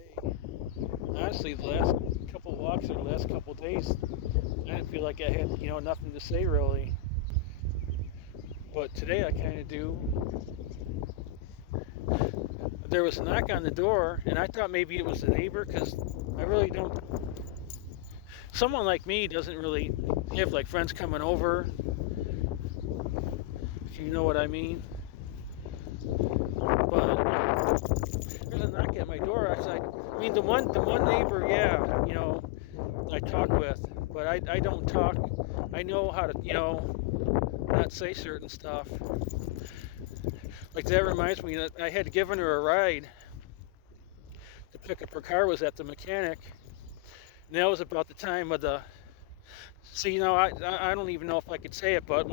today. Honestly, the last couple walks or the last couple days, I didn't feel like I had, nothing to say really. But today I kind of do. There was a knock on the door, and I thought maybe it was the neighbor because I really don't. Someone like me doesn't really have like friends coming over, if you know what I mean. But there's a knock at my door. I mean, the one neighbor, yeah, I talk with, but I don't talk. I know how to, not say certain stuff. Like that reminds me that I had given her a ride to pick up her car. Was at the mechanic, and that was about the time of the. See, I don't even know if I could say it, but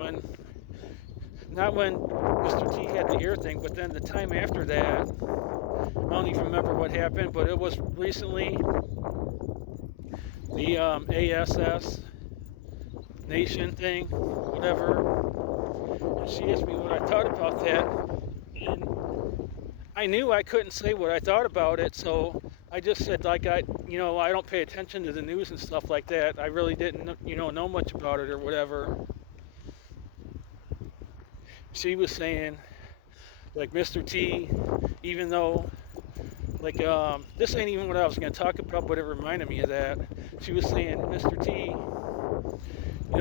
not when Mr. T had the ear thing, but then the time after that, I don't even remember what happened, but it was recently the ASS Nation thing, whatever. And she asked me what I thought about that, and I knew I couldn't say what I thought about it, so I just said like I don't pay attention to the news and stuff like that. I really didn't, know much about it or whatever. She was saying like Mr. T, even though like this ain't even what I was going to talk about, but it reminded me of that. She was saying Mr. T,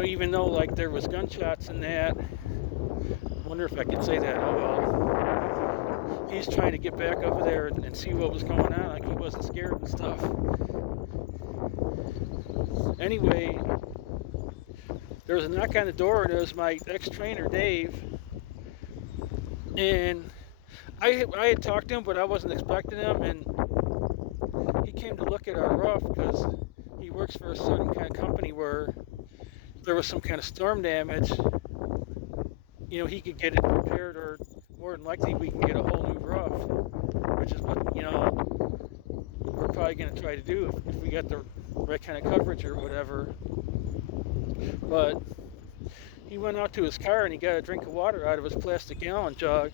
even though like there was gunshots and that. I wonder if I could say that. Oh well. He's trying to get back over there and see what was going on. Like he wasn't scared and stuff. Anyway, there was a knock on the door, and it was my ex-trainer Dave. And I had talked to him, but I wasn't expecting him. And he came to look at our roof because he works for a certain kind of company where there was some kind of storm damage. He could get it repaired, or more than likely we can get a whole new roof, which is what we're probably going to try to do if we get the right kind of coverage or whatever. But he went out to his car and he got a drink of water out of his plastic gallon jug.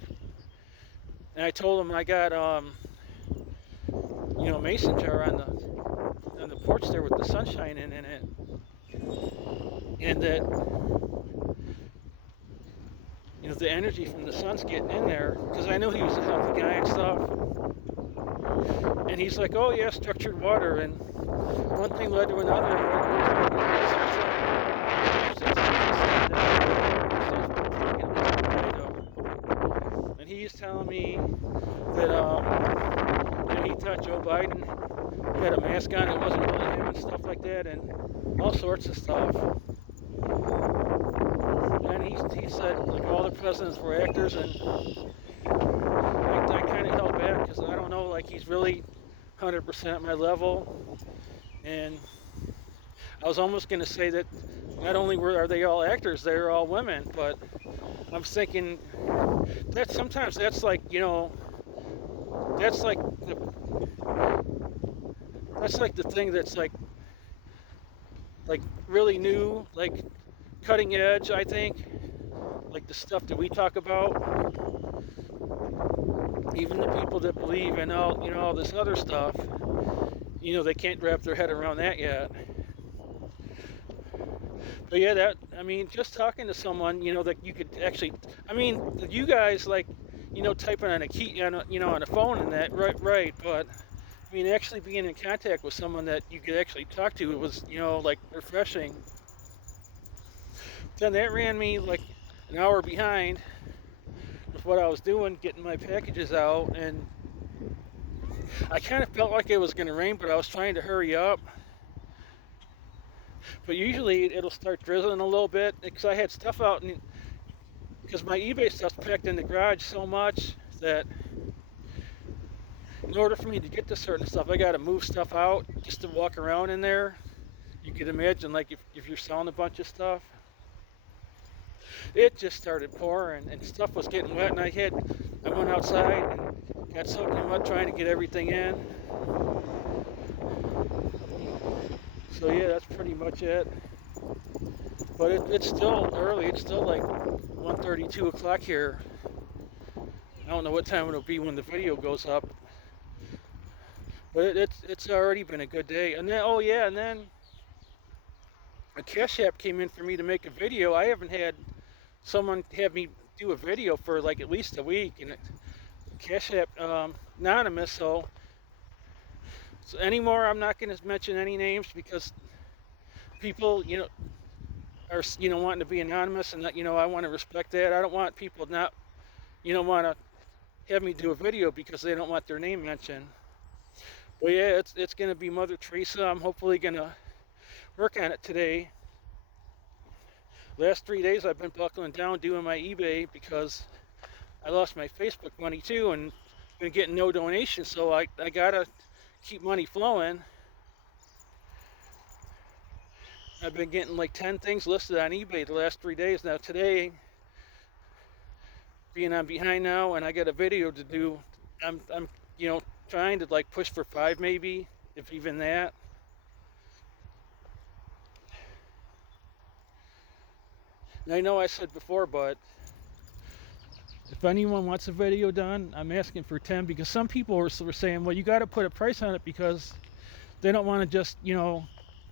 And I told him I got mason jar on the porch there with the sunshine in it, and that the energy from the sun's getting in there, because I knew he was a healthy guy and stuff. And he's like, oh yeah, structured water, and one thing led to another. And he's telling me that he thought Joe Biden had a mask on, it wasn't really him and stuff like that, and all sorts of stuff. And he said like all the presidents were actors, and I kind of held back because I don't know, like he's really 100% at my level, and I was almost going to say that not only are they all actors, they're all women, but I'm thinking that sometimes that's like that's like the thing that's like really new, like cutting edge, I think, like the stuff that we talk about. Even the people that believe in all this other stuff, they can't wrap their head around that yet. But yeah, just talking to someone, that you could actually, you guys like, typing on a key, on a phone and that, right. But actually being in contact with someone that you could actually talk to, it was, like refreshing. Then that ran me like an hour behind with what I was doing, getting my packages out, and I kind of felt like it was going to rain, but I was trying to hurry up. But usually it'll start drizzling a little bit because I had stuff out, because my eBay stuff's packed in the garage so much that in order for me to get to certain stuff, I got to move stuff out just to walk around in there. You could imagine, like if you're selling a bunch of stuff. It just started pouring and stuff was getting wet, and I went outside and got soaking wet trying to get everything in. So yeah, that's pretty much it. But it's still early. It's still like 1:30, 2 o'clock here. I don't know what time it'll be when the video goes up. But it's already been a good day. And then, oh yeah, and then a Cash App came in for me to make a video. I haven't had someone have me do a video for like at least a week, and Cash App anonymous. So anymore, I'm not going to mention any names because people, are wanting to be anonymous, and that I want to respect that. I don't want people not want to have me do a video because they don't want their name mentioned. But yeah, it's going to be Mother Teresa. I'm hopefully going to work on it today. Last 3 days I've been buckling down doing my eBay because I lost my Facebook money too and been getting no donations, so I gotta keep money flowing. I've been getting like 10 things listed on eBay the last 3 days. Now today, being I'm behind now and I got a video to do, I'm trying to like push for 5 maybe, if even that. And I know I said before, but if anyone wants a video done, I'm asking for 10 because some people were saying, well, you got to put a price on it because they don't want to just,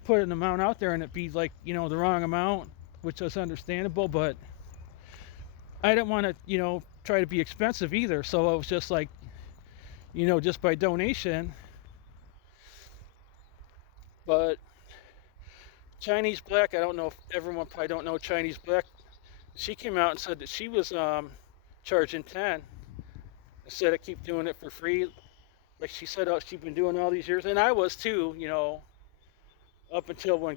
put an amount out there and it be like, the wrong amount, which is understandable, but I didn't want to, try to be expensive either. So I was just like, just by donation. But Chinese Black, I don't know if everyone probably don't know Chinese Black. She came out and said that she was charging 10 instead of keep doing it for free. Like she said, she'd been doing all these years, and I was too, up until when,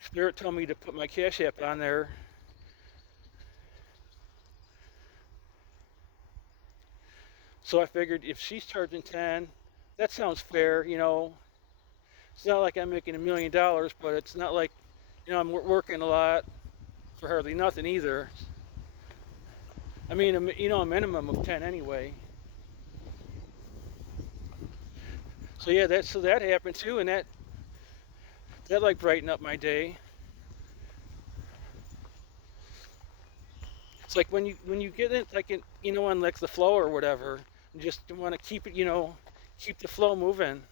Spirit told me to put my Cash App on there. So I figured if she's charging 10, that sounds fair, It's not like I'm making $1 million, but it's not like, I'm working a lot for hardly nothing either. I mean, a minimum of 10 anyway. So yeah, that happened too, and that like brightened up my day. It's like when you get it like on like the flow or whatever, you just want to keep it, keep the flow moving.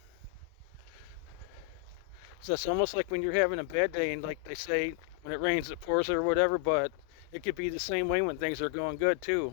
So it's almost like when you're having a bad day, and like they say, when it rains, it pours or whatever, but it could be the same way when things are going good too.